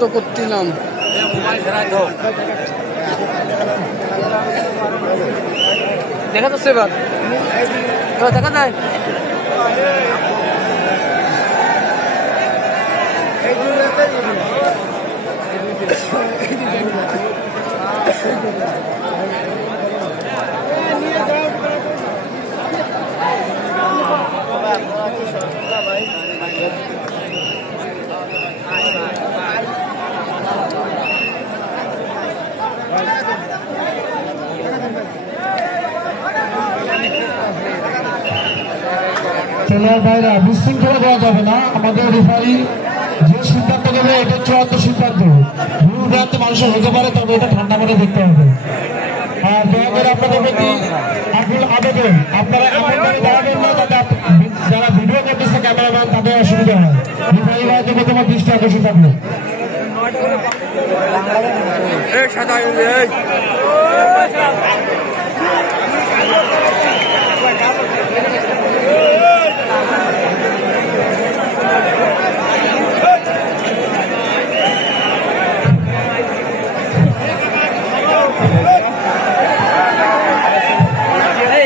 তো করছিলাম দেখা যাচ্ছে এবার দেখা যায় খেলোয়াড় ভাইরা বিশৃঙ্খলা দেওয়া যাবে না। আমাদের রেফারি যে সিদ্ধান্ত দেবে এটা চূড়ান্ত সিদ্ধান্ত। ভুল ভ্রান্ত মানুষের হতে পারে, তবে এটা ঠান্ডা মনে দেখতে হবে। আর দয়া করে আপনাদের প্রতি আবেদন, আপনারা এমনভাবে দাঁড়াবেন না যাতে যারা ভিডিও করতেছে ক্যামেরাম্যান তাদের অসুবিধা হয়। রেফারি ভাইদের প্রতি আমার দৃষ্টি আকর্ষণ থাকলো।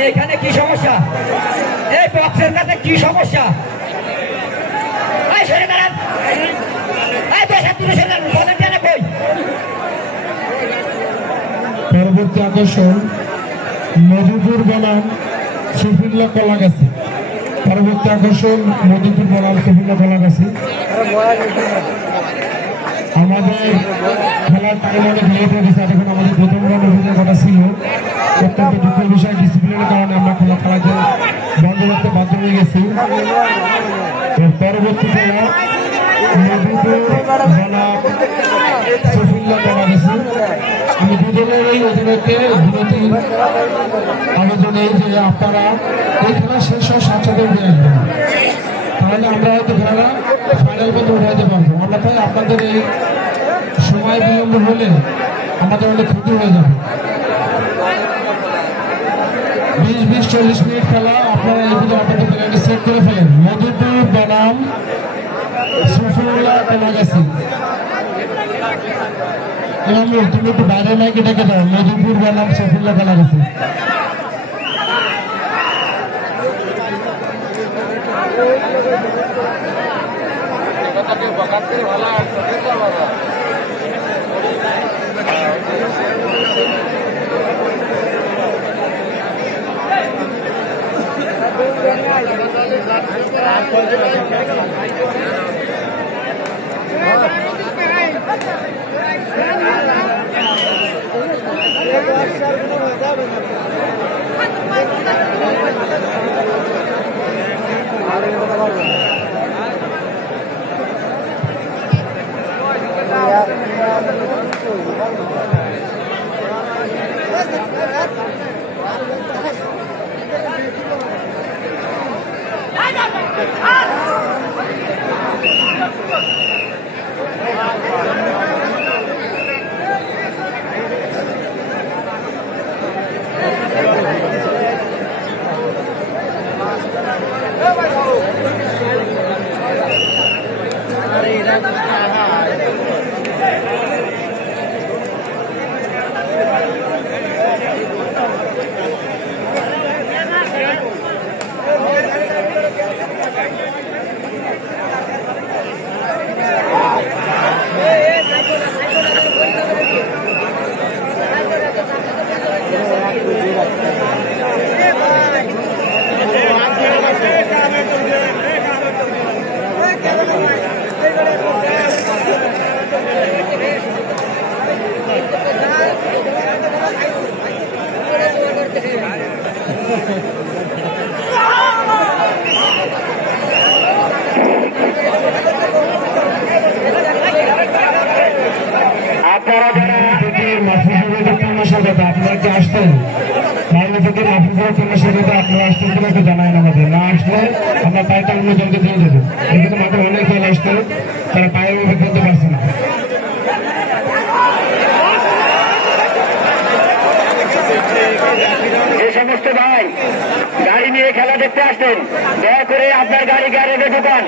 এখানে কি সমস্যা? এই বক্সের কাছে কি সমস্যা? পরবর্তী আকর্ষণ মধুপুর বনাম সফিল্লা কলাগাছি। পরবর্তী আকর্ষণ মধুপুর বনাম সফিল্লা কলাগাছি। আমাদের খেলার টাইম অনেক লেট হয়ে গেছে। এখন আমাদের প্রথম রাউন্ড অভিযান কথা ছিল, অত্যন্ত দুঃখের বিষয় ডিসিপ্লিনের কারণে আমরা খেলাকে বন্ধ করতে বাধ্য হয়ে গেছি। পরবর্তী খেলা মধুপুর বনাম সফিল্লা কলাগাছি। আমি দুজনের এই অধিনায়ককে বিনতি আবেদন এই যে আপনারা এই খেলা শেষ হওয়ার সাথে সাথে উঠে আসবেন, তাহলে আমরা হয়তো খেলাটা ফাইনাল পর্যন্ত উঠাইতে পারবো। অন্যথায় আপনাদের এই সময় বিলম্ব হলে আমাদের অনেক ক্ষতি হয়ে যাবে। 20-40 মিনিট খেলা, আপনারা এইগুলো আপনাদের প্ল্যানটি সেট করে ফেলেন। মধুপুর বনাম সফিল্লা কলাগাছি। তুমি একটু বাইরে নাকি ডেকে দাও। মধুপুর বনাম সফিল্লা কলাগাছি। আপনারা কি আসতেন? তাহলে থেকে মাফিজের সাথে আপনারা আসতেন কিনা একটু জানায় আমাদের। না আসলে আমরা পায়েটা অন্য জনকে দিয়ে দেবো। এখানে মাঠে অনেক দল আসতো, তারা পায়ের মুখে খেলতে পারছে না। যে সমস্ত ভাই গাড়ি নিয়ে খেলা দেখতে আসতেন, দয়া করে আপনার গাড়ি গ্যারেজে ঢুকান।